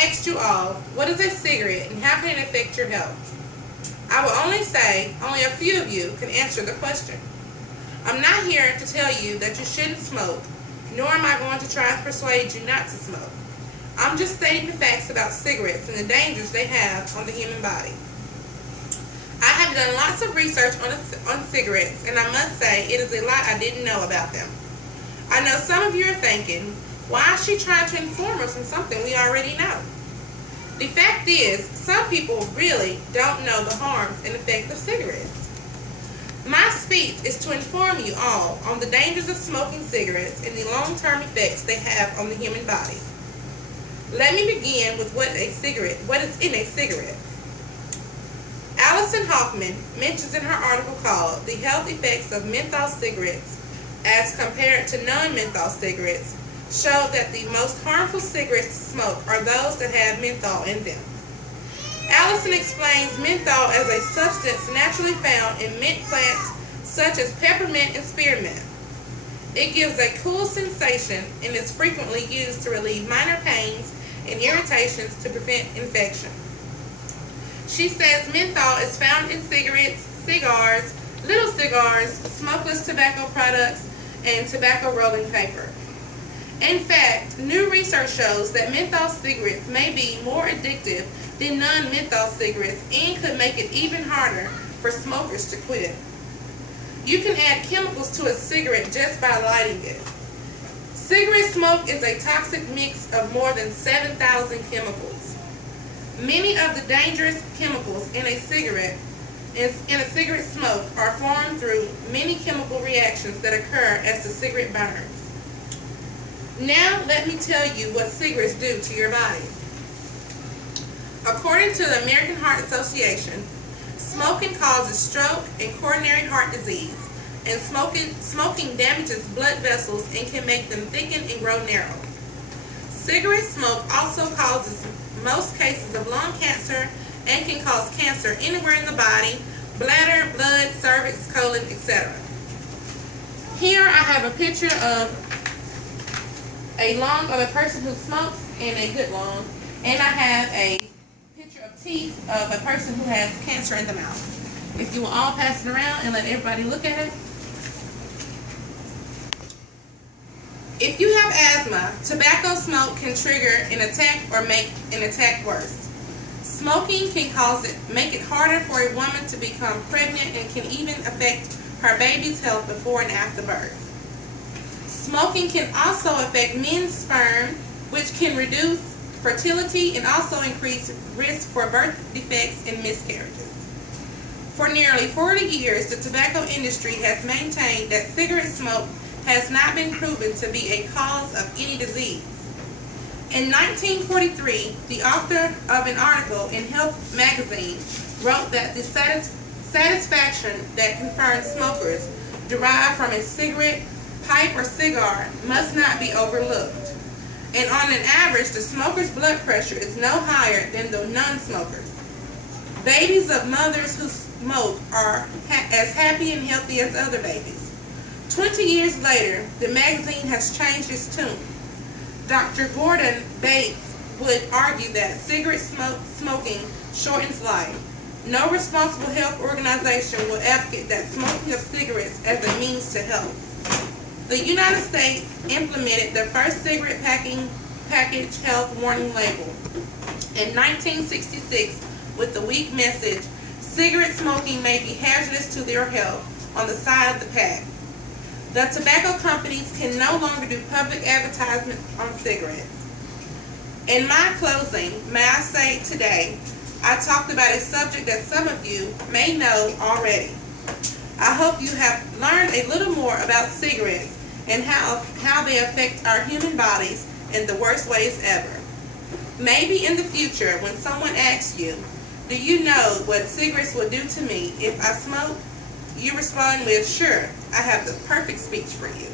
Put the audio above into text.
I asked you all, what is a cigarette and how can it affect your health? I will only say only a few of you can answer the question. I'm not here to tell you that you shouldn't smoke, nor am I going to try and persuade you not to smoke. I'm just stating the facts about cigarettes and the dangers they have on the human body. I have done lots of research on cigarettes, and I must say it is a lot I didn't know about them. I know some of you are thinking, why is she trying to inform us on something we already know? The fact is, some people really don't know the harms and effects of cigarettes. My speech is to inform you all on the dangers of smoking cigarettes and the long-term effects they have on the human body. Let me begin with what is in a cigarette. Alison Hoffman mentions in her article called The Health Effects of Menthol Cigarettes as Compared to Non-Menthol Cigarettes show that the most harmful cigarettes to smoke are those that have menthol in them. Alison explains menthol as a substance naturally found in mint plants such as peppermint and spearmint. It gives a cool sensation and is frequently used to relieve minor pains and irritations to prevent infection. She says menthol is found in cigarettes, cigars, little cigars, smokeless tobacco products, and tobacco rolling paper. In fact, new research shows that menthol cigarettes may be more addictive than non-menthol cigarettes and could make it even harder for smokers to quit. You can add chemicals to a cigarette just by lighting it. Cigarette smoke is a toxic mix of more than 7,000 chemicals. Many of the dangerous chemicals in a cigarette smoke are formed through many chemical reactions that occur as the cigarette burns. Now let me tell you what cigarettes do to your body. According to the American Heart Association, smoking causes stroke and coronary heart disease, and smoking damages blood vessels and can make them thicken and grow narrow. Cigarette smoke also causes most cases of lung cancer and can cause cancer anywhere in the body, bladder, blood, cervix, colon, etc. Here I have a picture of a lung of a person who smokes and a good lung, and I have a picture of teeth of a person who has cancer in the mouth. If you will all pass it around and let everybody look at it. If you have asthma, tobacco smoke can trigger an attack or make an attack worse. Smoking can make it harder for a woman to become pregnant and can even affect her baby's health before and after birth. Smoking can also affect men's sperm, which can reduce fertility and also increase risk for birth defects and miscarriages. For nearly 40 years, the tobacco industry has maintained that cigarette smoke has not been proven to be a cause of any disease. In 1943, the author of an article in Health magazine wrote that the satisfaction that confirmed smokers derive from a cigarette, pipe, or cigar must not be overlooked. And on an average, the smoker's blood pressure is no higher than the non-smokers. Babies of mothers who smoke are as happy and healthy as other babies. 20 years later, the magazine has changed its tune. Dr. Gordon Bates would argue that cigarette smoking shortens life. No responsible health organization will advocate that smoking of cigarettes as a means to health. The United States implemented the first cigarette package health warning label in 1966 with the weak message, "Cigarette smoking may be hazardous to your health," on the side of the pack. The tobacco companies can no longer do public advertisement on cigarettes. In my closing, may I say today, I talked about a subject that some of you may know already. I hope you have learned a little more about cigarettes and how they affect our human bodies in the worst ways ever. Maybe in the future, when someone asks you, "Do you know what cigarettes will do to me if I smoke?" you respond with, "Sure, I have the perfect speech for you."